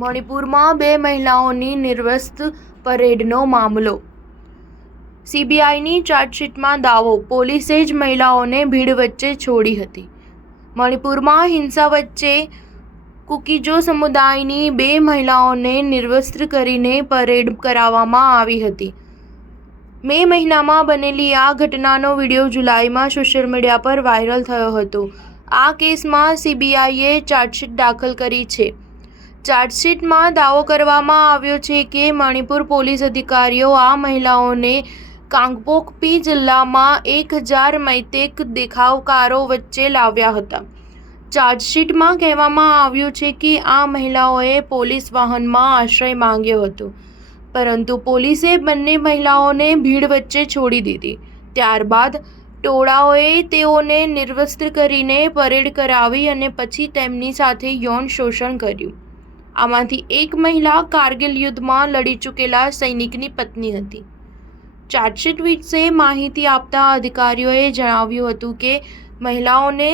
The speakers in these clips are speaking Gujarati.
મણિપુરમાં 2 મહિલાઓની નિર્વસ્ત્ર પરેડનો મામલો. સીબીઆઈની ચાર્જશીટમાં દાવો, પોલીસે જ મહિલાઓને ભીડ વચ્ચે છોડી હતી. મણિપુરમાં હિંસા વચ્ચે કુકીજો સમુદાયની 2 મહિલાઓને નિર્વસ્ત્ર કરીને પરેડ કરાવવામાં આવી હતી. મે મહિનામાં બનેલી આ ઘટનાનો વિડીયો જુલાઈમાં સોશિયલ મીડિયા પર વાયરલ થયો હતો. આ કેસમાં સીબીઆઈએ ચાર્જશીટ દાખલ કરી છે. ચાર્જશીટમાં દાવો કરવામાં આવ્યો છે કે મણિપુર પોલીસ અધિકારીઓ આ મહિલાઓને કાંગપોકપી જિલ્લામાં 1000 મૈતેક દેખાવકારો વચ્ચે લાવ્યા હતા. ચાર્જશીટમાં કહેવામાં આવ્યું છે કે આ મહિલાઓએ પોલીસ વાહનમાં આશ્રય માંગ્યો હતો, પરંતુ પોલીસે બંને મહિલાઓને ભીડ વચ્ચે છોડી દીધી. ત્યારબાદ ટોળાઓએ તેઓને નિર્વસ્ત્ર કરીને પરેડ કરાવી અને પછી તેમની સાથે યૌન શોષણ કર્યું. આમાંથી એક મહિલા કારગિલ યુદ્ધમાં લડી ચૂકેલા સૈનિકની પત્ની હતી. ચાર્જશીટ વિશે માહિતી આપતા અધિકારીઓએ જણાવ્યું હતું કે મહિલાઓને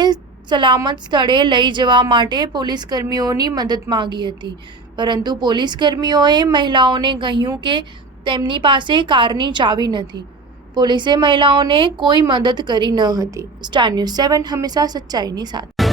સલામત સ્થળે લઈ જવા માટે પોલીસકર્મીઓની મદદ માંગી હતી, પરંતુ પોલીસકર્મીઓએ મહિલાઓને કહ્યું કે તેમની પાસે કારની ચાવી નથી. પોલીસે મહિલાઓને કોઈ મદદ કરી ન હતી. સ્ટાર ન્યૂઝ 7 હંમેશા સચ્ચાઈની સાથે.